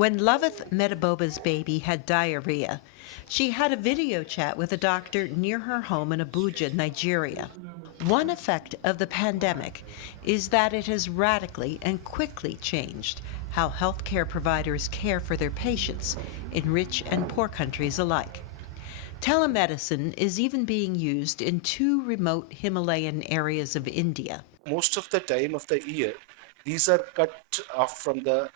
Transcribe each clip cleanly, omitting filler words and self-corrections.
When Loveth Metaboba's baby had diarrhea, she had a video chat with a doctor near her home in Abuja, Nigeria. One effect of the pandemic is that it has radically and quickly changed how healthcare providers care for their patients in rich and poor countries alike. Telemedicine is even being used in two remote Himalayan areas of India. Most of the time of the year, these are cut off from the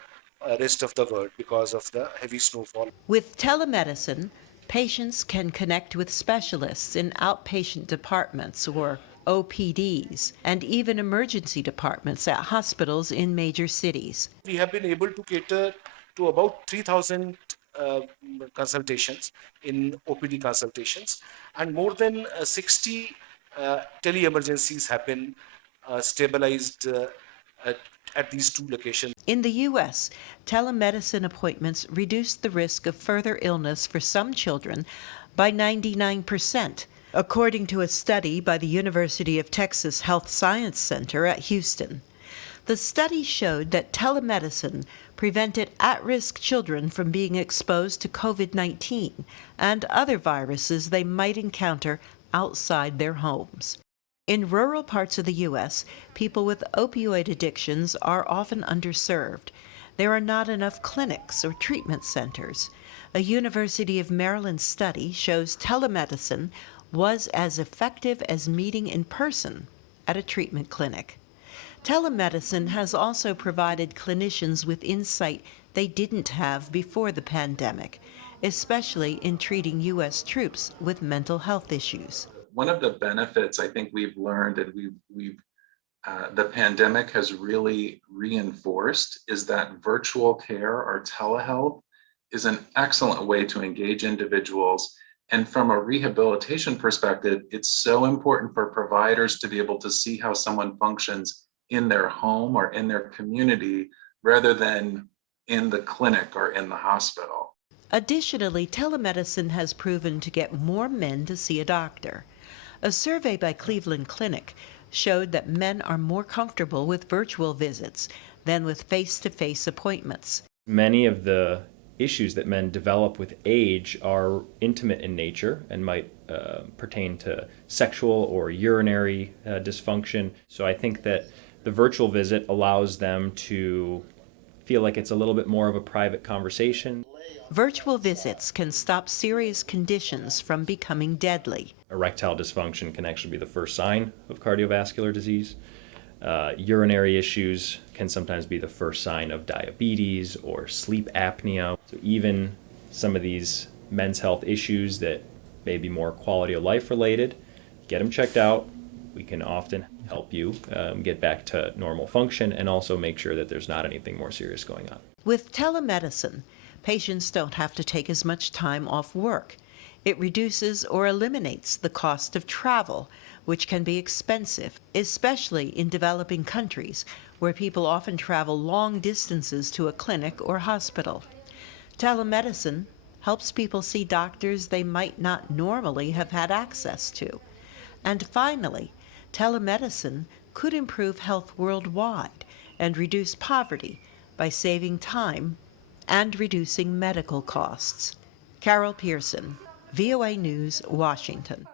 rest of the world because of the heavy snowfall. With telemedicine, patients can connect with specialists in outpatient departments or OPDs and even emergency departments at hospitals in major cities. We have been able to cater to about 3,000 consultations in OPD consultations, and more than 60 tele-emergencies have been stabilized at, at these two locations. In the U.S., telemedicine appointments reduced the risk of further illness for some children by 99%, according to a study by the University of Texas Health Science Center at Houston. The study showed that telemedicine prevented at-risk children from being exposed to COVID-19 and other viruses they might encounter outside their homes. In rural parts of the U.S., people with opioid addictions are often underserved. There are not enough clinics or treatment centers. A University of Maryland study shows telemedicine was as effective as meeting in person at a treatment clinic. Telemedicine has also provided clinicians with insight they didn't have before the pandemic, especially in treating U.S. troops with mental health issues. One of the benefits I think we've learned and the pandemic has really reinforced is that virtual care or telehealth is an excellent way to engage individuals. And from a rehabilitation perspective, it's so important for providers to be able to see how someone functions in their home or in their community rather than in the clinic or in the hospital. Additionally, telemedicine has proven to get more men to see a doctor. A survey by Cleveland Clinic showed that men are more comfortable with virtual visits than with face-to-face appointments. Many of the issues that men develop with age are intimate in nature and might pertain to sexual or urinary dysfunction. So I think that the virtual visit allows them to feel like it's a little bit more of a private conversation. Virtual visits can stop serious conditions from becoming deadly. Erectile dysfunction can actually be the first sign of cardiovascular disease. Urinary issues can sometimes be the first sign of diabetes or sleep apnea. So even some of these men's health issues that may be more quality of life related, get them checked out. We can often help you get back to normal function and also make sure that there's not anything more serious going on. With telemedicine, patients don't have to take as much time off work. It reduces or eliminates the cost of travel, which can be expensive, especially in developing countries where people often travel long distances to a clinic or hospital. Telemedicine helps people see doctors they might not normally have had access to. And finally, telemedicine could improve health worldwide and reduce poverty by saving time and reducing medical costs. Carol Pearson, VOA News, Washington.